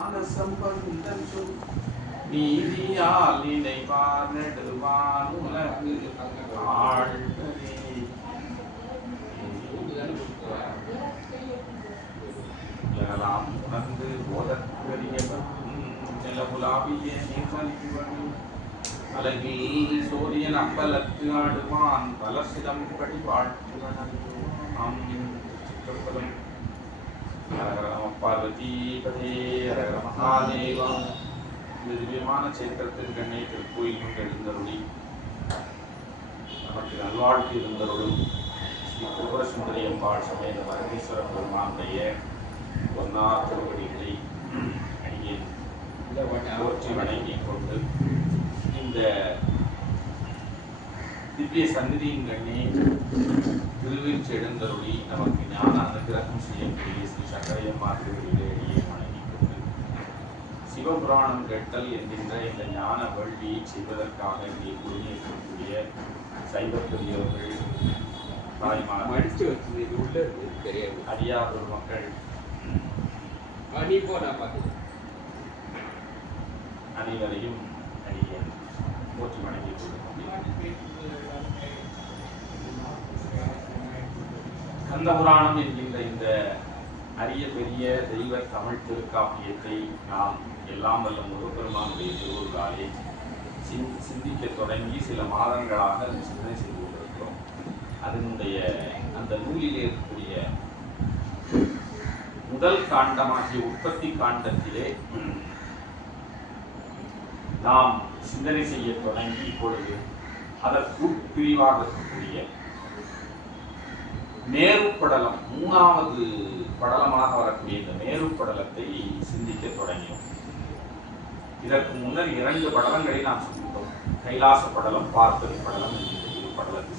சம்பந்தம் சொல் நீதியால் நினைவார் நெடுவான் உலகு ஆழ்வதே. உலகலாம் உணர்ந்து போதற்கரியவன் நிலவுலாவிய நீர்மலிவன் அழகில் சூரியன் அப்பலத்து ஆடுவான் பலசிடம் படி வாழ்த்துவன். சிற்றம்பலம். ஹரஹர நம பார்வதி பதே ஹரஹர மகாதேவா. இந்த திவ்யமான சேத்திரத்தின் கண்ணை திருக்கோயில் கொண்டு எழுந்தருளி நமக்கு நல்வாழ்வு இருந்தருளும் ஸ்ரீ திரிபுர சுந்தரி அம்பாள் சமேத பரமேஸ்வர பெருமானுடைய ஒன்னார் திருவடிகளை அடியேன் போற்றி வணங்கிக் கொண்டு இந்த திவ்ய சந்நிதியின் கண்ணே திருவீழ்ச்சி எழுந்தருளி நமக்கு ஞான அனுகிரகம் செய்யக்கூடிய ஸ்ரீ சக்கரையம்மா திருவடிகளை அடியே வணங்கிக் கொண்டு சிவபுராணம் கேட்டல் என்கின்ற இந்த ஞான வழியை செய்வதற்காக இங்கே கூறியிருக்கக்கூடிய சைவ பெரியவர்கள், தாய்மார்கள், அடியார் மக்கள் அனைவரையும் அடியேன் போற்றி வணங்கிக் கொள்கிறேன். கந்தபுராணம் என்கின்ற இந்த அரிய பெரிய தெய்வ தமிழ் திருக்காப்பியத்தை நாம் எல்லாம் வல்ல முருகப்பெருமானுடைய திருவுருளாலே சிந்திக்க தொடங்கி சில மாதங்களாக அதை சிந்தனை செய்து கொண்டிருக்கிறோம். அதனுடைய அந்த நூலிலே இருக்கக்கூடிய முதல் காண்டமாகிய உற்பத்தி காண்டத்திலே நாம் சிந்தனை செய்ய தொடங்கி இப்பொழுது அதற்கு பிரிவாக இருக்கக்கூடிய மேரு படலம், மூணாவது படலமாக வரக்கூடிய இந்த மேரு படலத்தை சிந்திக்க தொடங்கினோம். இதற்கு முன்னர் 2 படலங்களை நாம் சொல்லிட்டோம். கைலாச படலம், பார்ப்பதி படலம் என்கின்ற 2 படலத்தை